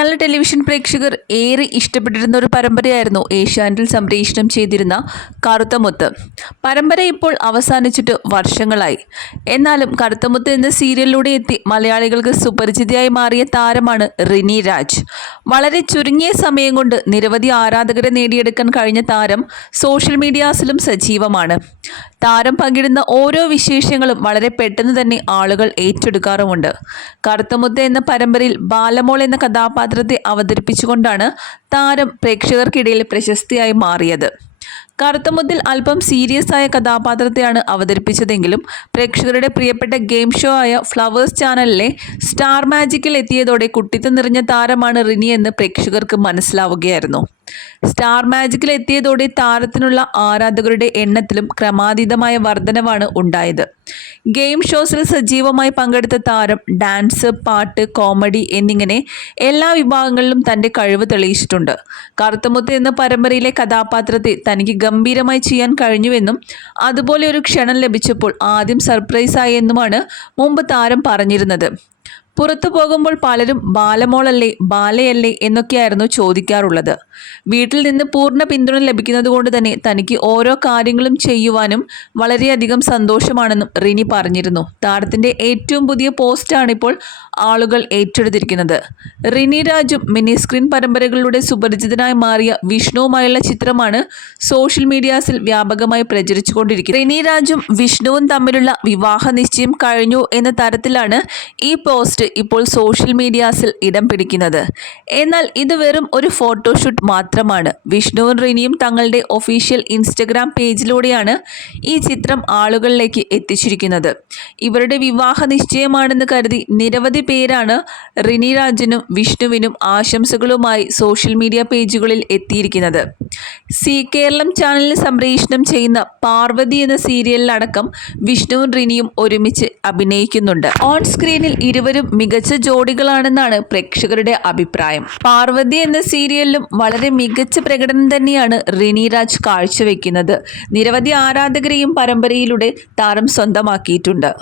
മലയാള television പ്രേക്ഷകർ ഏറെ ഇഷ്ടപ്പെട്ടിരുന്ന ഒരു പരമ്പരയായിരുന്നു ഏഷ്യാനെറ്റിൽ സംപ്രേഷണം ചെയ്തിരുന്ന കറുത്തമുത്ത്. പരമ്പര ഇപ്പോൾ അവസാനിച്ചിട്ട് വർഷങ്ങളായി. എന്നാലും കറുത്തമുത്ത് എന്ന സീരിയലിലൂടെ എത്തി മലയാളികൾക്ക് സുപരിചിതയായി മാറിയ താരമാണ് റിനി രാജ്. വളരെ ചുരുങ്ങിയ സമയം കൊണ്ട് നിരവധി ആരാധകരെ നേടിയെടുക്കാൻ കഴിഞ്ഞ താരം സോഷ്യൽ മീഡിയാസിലും സജീവമാണ്. താരം പങ്കിടുന്ന ഓരോ വിശേഷങ്ങളും വളരെ പെട്ടെന്ന് തന്നെ ആളുകൾ ഏറ്റെടുക്കാറുമുണ്ട്. കറുത്തമുത്ത് എന്ന പരമ്പരയിൽ ബാലമോൾ എന്ന കഥാപാത്രത്തെ അവതരിപ്പിച്ചുകൊണ്ടാണ് താരം പ്രേക്ഷകർക്കിടയിൽ പ്രശസ്തിയായി മാറിയത്. കറുത്തമുത്തിൽ അല്പം സീരിയസ് ആയ കഥാപാത്രത്തെയാണ് അവതരിപ്പിച്ചതെങ്കിലും പ്രേക്ഷകരുടെ പ്രിയപ്പെട്ട ഗെയിം ഷോ ആയ ഫ്ലവേഴ്സ് ചാനലിലെ സ്റ്റാർ മാജിക്കിൽ എത്തിയതോടെ കുട്ടിത്തം നിറഞ്ഞ താരമാണ് റിനി എന്ന് പ്രേക്ഷകർക്ക് മനസ്സിലാവുകയായിരുന്നു. സ്റ്റാർ മാജിക്കിൽ എത്തിയതോടെ താരത്തിനുള്ള ആരാധകരുടെ എണ്ണത്തിലും ക്രമാതീതമായ വർധനവാണ് ഉണ്ടായത്. ഗെയിം ഷോസിൽ സജീവമായി പങ്കെടുത്ത താരം ഡാൻസ് പാട്ട് കോമഡി എന്നിങ്ങനെ എല്ലാ വിഭാഗങ്ങളിലും തന്റെ കഴിവ് തെളിയിച്ചിട്ടുണ്ട്. കറുത്തമുത്ത് എന്ന പരമ്പരയിലെ കഥാപാത്രത്തെ തനിക്ക് ഗംഭീരമായി ചെയ്യാൻ കഴിഞ്ഞുവെന്നും അതുപോലെ ഒരു ക്ഷണം ലഭിച്ചപ്പോൾ ആദ്യം സർപ്രൈസായി എന്നുമാണ് മുമ്പ് താരം പറഞ്ഞിരുന്നത്. പുറത്തു പോകുമ്പോൾ പലരും ബാലമോളല്ലേ ബാലയല്ലേ എന്നൊക്കെയായിരുന്നു ചോദിക്കാറുള്ളത്. വീട്ടിൽ നിന്ന് പൂർണ പിന്തുണ ലഭിക്കുന്നത് കൊണ്ട് തന്നെ തനിക്ക് ഓരോ കാര്യങ്ങളും ചെയ്യുവാനും വളരെയധികം സന്തോഷമാണെന്നും റിനി പറഞ്ഞിരുന്നു. താരത്തിന്റെ ഏറ്റവും പുതിയ പോസ്റ്റാണിപ്പോൾ ആളുകൾ ഏറ്റെടുത്തിരിക്കുന്നത്. റിനി രാജും മിനി സ്ക്രീൻ പരമ്പരകളിലൂടെ സുപരിചിതനായി മാറിയ വിഷ്ണുവുമായുള്ള ചിത്രമാണ് സോഷ്യൽ മീഡിയാസിൽ വ്യാപകമായി പ്രചരിച്ചുകൊണ്ടിരിക്കുന്നത്. റിനി രാജും വിഷ്ണുവും തമ്മിലുള്ള വിവാഹ നിശ്ചയം കഴിഞ്ഞു എന്ന തരത്തിലാണ് ഈ പോസ്റ്റ് ഇപ്പോൾ സോഷ്യൽ മീഡിയാസിൽ ഇടം പിടിക്കുന്നത്. എന്നാൽ ഇത് വെറും ഒരു ഫോട്ടോഷൂട്ട് മാത്രമാണ്. വിഷ്ണുവും റിനിയും തങ്ങളുടെ ഒഫീഷ്യൽ ഇൻസ്റ്റഗ്രാം പേജിലൂടെയാണ് ഈ ചിത്രം ആളുകളിലേക്ക് എത്തിച്ചിരിക്കുന്നത്. ഇവരുടെ വിവാഹ നിശ്ചയമാണെന്ന് കരുതി നിരവധി പേരാണ് റിനി രാജനും വിഷ്ണുവിനും ആശംസകളുമായി സോഷ്യൽ മീഡിയ പേജുകളിൽ എത്തിയിരിക്കുന്നത്. സി കേരളം ചാനലിൽ സംപ്രേഷണം ചെയ്യുന്ന പാർവതി എന്ന സീരിയലിലടക്കം വിഷ്ണുവും റിനിയും ഒരുമിച്ച് അഭിനയിക്കുന്നുണ്ട്. ഓൺ സ്ക്രീനിൽ ഇരുവരും മികച്ച ജോഡികളാണെന്നാണ് പ്രേക്ഷകരുടെ അഭിപ്രായം. പാർവതി എന്ന സീരിയലിലും വളരെ മികച്ച പ്രകടനം തന്നെയാണ് റിനി രാജ് കാഴ്ചവെക്കുന്നത്. നിരവധി ആരാധകരെയും പരമ്പരയിലൂടെ താരം സ്വന്തമാക്കിയിട്ടുണ്ട്.